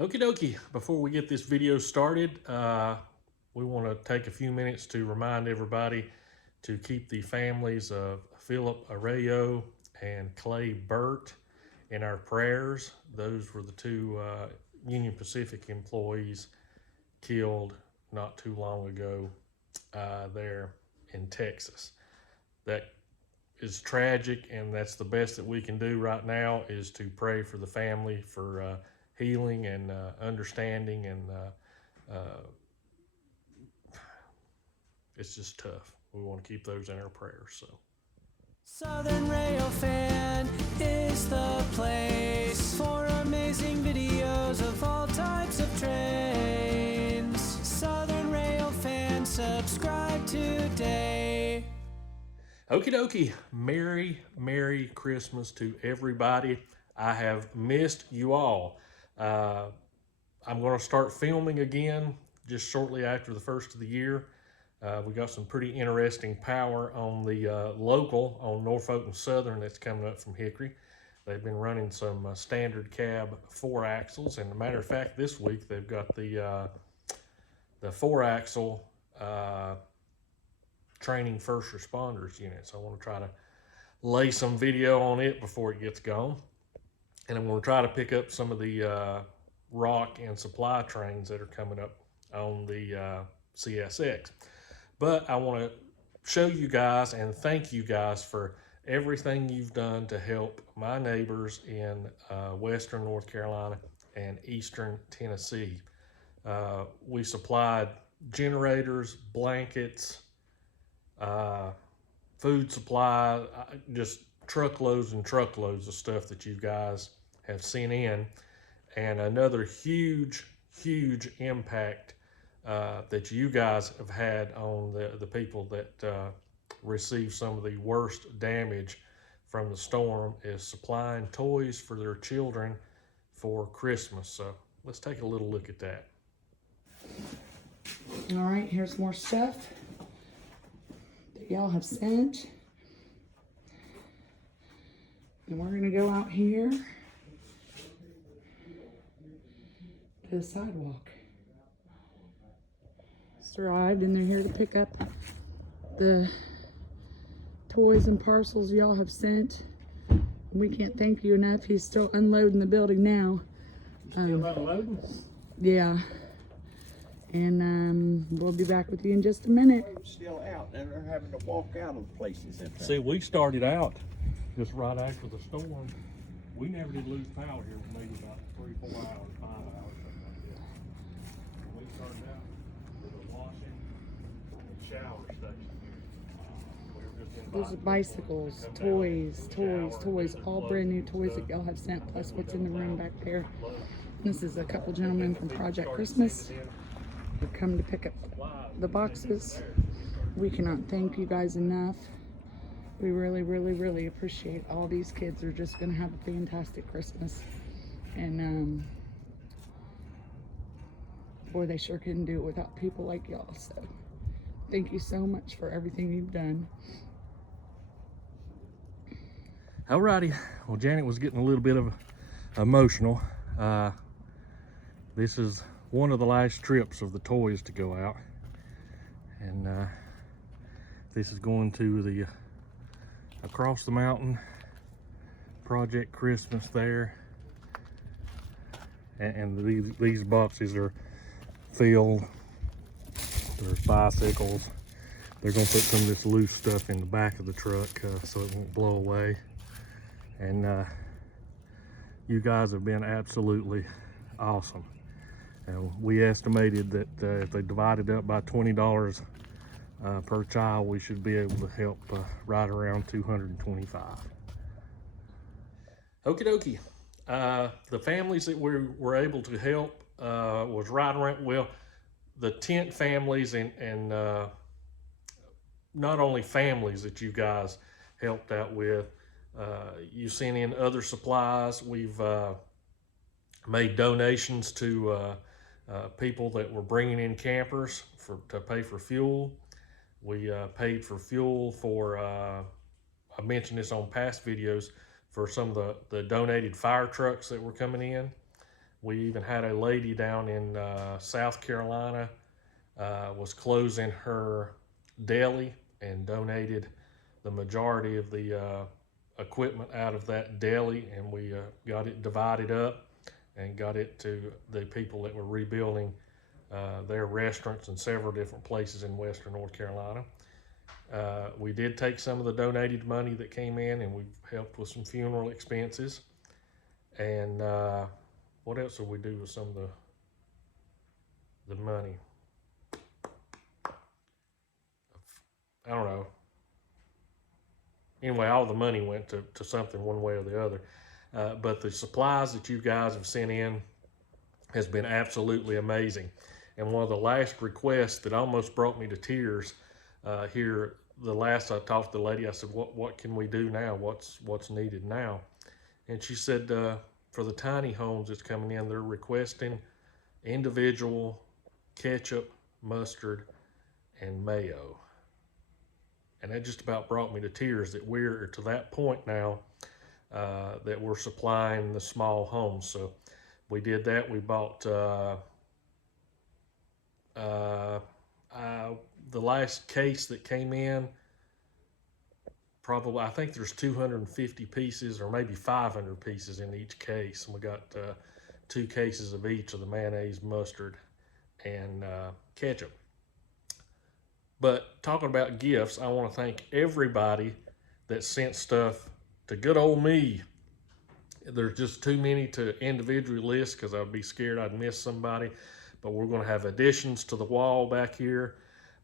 Okie dokie, before we get this video started, we want to take a few minutes to remind everybody to keep the families of Philip Arroyo and Clay Burt in our prayers. Those were the two Union Pacific employees killed not too long ago there in Texas. That is tragic, and that's the best that we can do right now is to pray for the family for healing and understanding, and it's just tough. We want to keep those in our prayers. So Southern Railfan is the place for amazing videos of all types of trains. Southern Railfan, subscribe today. okie dokie, Merry Christmas to everybody. I have missed you all. I'm going to start filming again just shortly after the first of the year. We got some pretty interesting power on the local on Norfolk and Southern that's coming up from Hickory. They've been running some standard cab 4-axles, and as a matter of fact, this week they've got the 4-axle training first responders unit. So I want to try to lay some video on it before it gets gone, and I'm going to try to pick up some of the rock and supply trains that are coming up on the CSX. But I want to show you guys and thank you guys for everything you've done to help my neighbors in Western North Carolina and Eastern Tennessee. We supplied generators, blankets, food supply, just truckloads and truckloads of stuff that you guys have sent in. And another huge impact that you guys have had on the people that received some of the worst damage from the storm is supplying toys for their children for Christmas. So let's take a little look at that. All right, here's more stuff that y'all have sent. And we're gonna go out here to the sidewalk. Just arrived and they're here to pick up the toys and parcels y'all have sent. We can't thank you enough. He's still unloading the building now. Still unloading? Yeah. And we'll be back with you in just a minute. Still out, and they're having to walk out of places. See, we started out just right after the storm. We never did lose power here for maybe about 3-4 hours, 5 hours, something like that. We started out with a washing and shower station. We were just in Those are bicycles, toys, all brand new toys that y'all have sent, plus what's in the room back there. This is a couple gentlemen from Project Christmas who come to pick up the boxes. We cannot thank you guys enough. We really appreciate all these kids. Are just gonna have a fantastic Christmas. And boy, they sure couldn't do it without people like y'all. So thank you so much for everything you've done. Alrighty, well, Janet was getting a little bit of emotional. This is one of the last trips of the toys to go out, and this is going to the across the mountain Project Christmas there, and these boxes are filled. There's bicycles. They're gonna put some of this loose stuff in the back of the truck so it won't blow away. And you guys have been absolutely awesome. And we estimated that if they divided up by $20 per child, we should be able to help right around 225. Okie dokie. The families that we were able to help was right around, well, the tent families and not only families that you guys helped out with. You sent in other supplies. We've made donations to people that were bringing in campers to pay for fuel. We paid for fuel for, I mentioned this on past videos, for some of the donated fire trucks that were coming in. We even had a lady down in South Carolina was closing her deli and donated the majority of the equipment out of that deli, and we got it divided up and got it to the people that were rebuilding their restaurants in several different places in Western North Carolina. We did take some of the donated money that came in, and we've helped with some funeral expenses. And what else did we do with some of the money? I don't know. Anyway, all the money went to something one way or the other. But the supplies that you guys have sent in has been absolutely amazing. And one of the last requests that almost brought me to tears here, the last I talked to the lady, I said, what can we do now? What's needed now? And she said, for the tiny homes that's coming in, they're requesting individual ketchup, mustard, and mayo. And that just about brought me to tears that we're to that point now that we're supplying the small homes. So we did that. We bought the last case that came in, probably, I think there's 250 pieces or maybe 500 pieces in each case. And we got 2 cases of each of the mayonnaise, mustard, and ketchup. But talking about gifts, I want to thank everybody that sent stuff to good old me. There's just too many to individually list because I'd be scared I'd miss somebody. But we're going to have additions to the wall back here.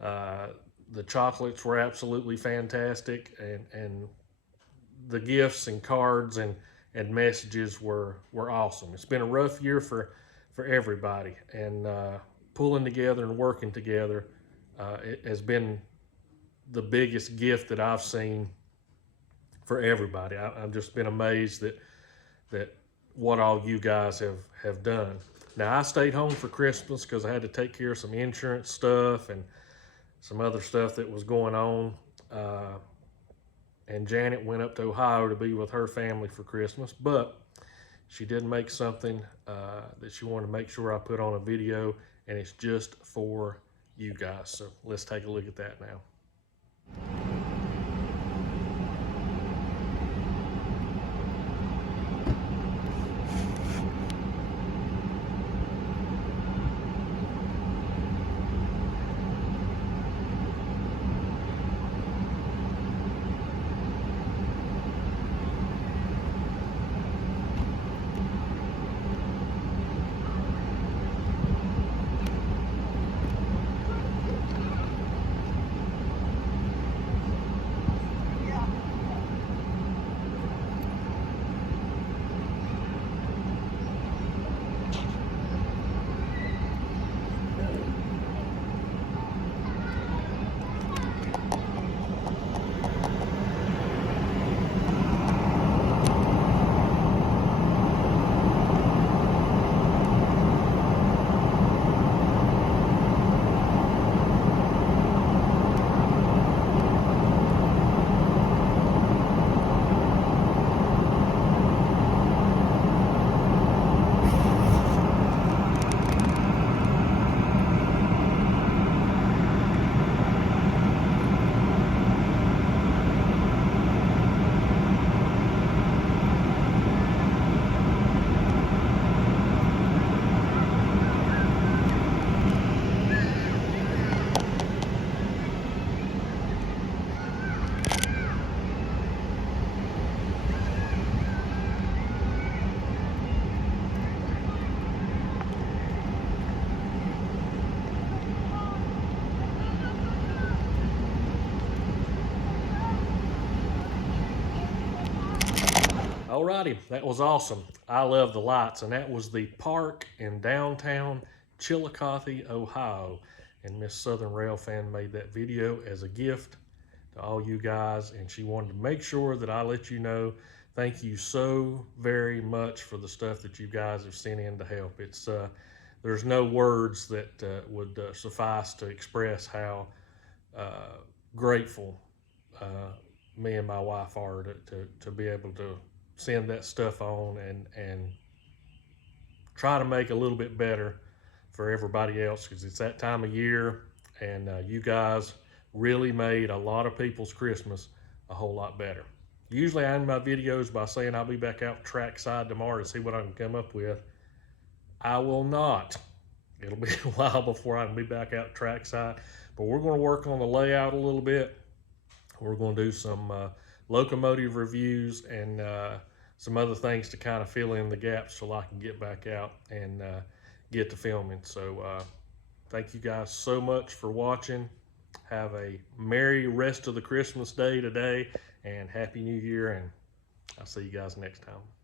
The chocolates were absolutely fantastic, and the gifts and cards and messages were awesome. It's been a rough year for everybody, and pulling together and working together it has been the biggest gift that I've seen for everybody. I've just been amazed that what all you guys have done. Now, I stayed home for Christmas because I had to take care of some insurance stuff and some other stuff that was going on. And Janet went up to Ohio to be with her family for Christmas, but she did make something that she wanted to make sure I put on a video, and it's just for you guys. So let's take a look at that now. Alrighty, that was awesome. I love the lights, and that was the park in downtown Chillicothe, Ohio. And Miss Southern Railfan made that video as a gift to all you guys, and she wanted to make sure that I let you know. Thank you so very much for the stuff that you guys have sent in to help. It's there's no words that would suffice to express how grateful me and my wife are to be able to send that stuff on and try to make a little bit better for everybody else, because it's that time of year, and you guys really made a lot of people's Christmas a whole lot better. Usually I end my videos by saying I'll be back out trackside tomorrow to see what I can come up with. I will not. It'll be a while before I can be back out trackside, but we're going to work on the layout a little bit. We're going to do some locomotive reviews and some other things to kind of fill in the gaps so I can get back out and get to filming. So thank you guys so much for watching. Have a merry rest of the Christmas day today, and Happy New Year, and I'll see you guys next time.